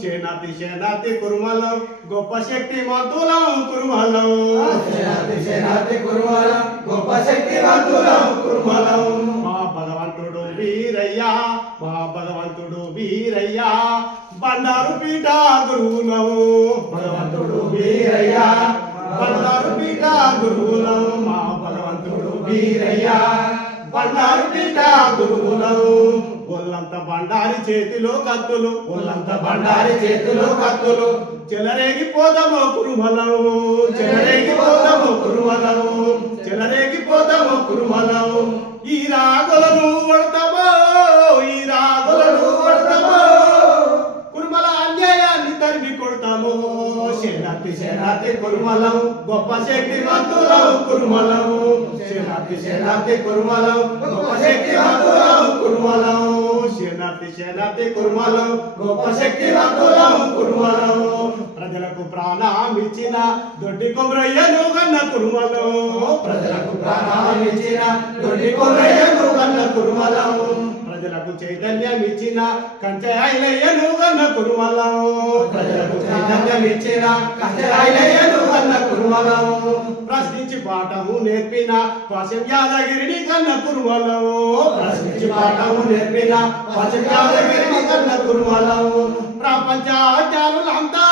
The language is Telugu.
సేనాతి కురుమలం గొప్ప శక్తిమంతులం కురుమలం సేనాతి కురుమలం గొప్ప శక్తిమంతులం కురుమలం మా భగవంతుడు వీరయ్యా మా భగవంతుడు వీరయ్యా బండారు పీఠ గురువులం భగవంతుడు వీరయ్యా బండారు పీఠ గురువులం మా భగవంతుడు వీరయ్యా బండారు పీఠ గురువులం ఒళ్ళంత బండారి చేతిలో కత్తులు ఒళ్ళంత బండారి చేతిలో కత్తులు చెలరేగిపోదాము కురుమలం చెలరేగిపోదాము కురుమలం చెలరేగిపోదాము కురుమలం ఈ రాగులను కొడతామో ఈ రాగులను కొడతామో కురుమల అన్యాయాన్ని తరిమి కొడతాము సేనాతి కురుమలం గొప్ప శక్తిమంతులం కురుమలం సేనాతి కురుమలం గొప్ప శక్తిమంతులం కురుమలం సేనాతి కురుమలం గొప్ప శక్తివంతులం కురుమలం ప్రజలకు ప్రాణం ఇచ్చిన దొడ్డి కొమరయ్యను గన్న కురుమలం ప్రజలకు ప్రాణం ఇచ్చిన దొడ్డి కొమరయ్యను గన్న కురుమలం ప్రజలకు చైతన్యం ఇచ్చిన కంచయ్యను గన్న కురుమలం ప్రజలకు చైతన్యం ఇచ్చిన కంచయ్యను గన్న కురుమలం ప్రశ్నించి పాఠము నేర్పిన పాశం యాదగిరిని కన్న కురుమలం ప్రశ్నించి పాఠము నేర్పిన పాశం యాదగిరిని కన్న కురుమలం ప్రపంచ ఆచారులంతా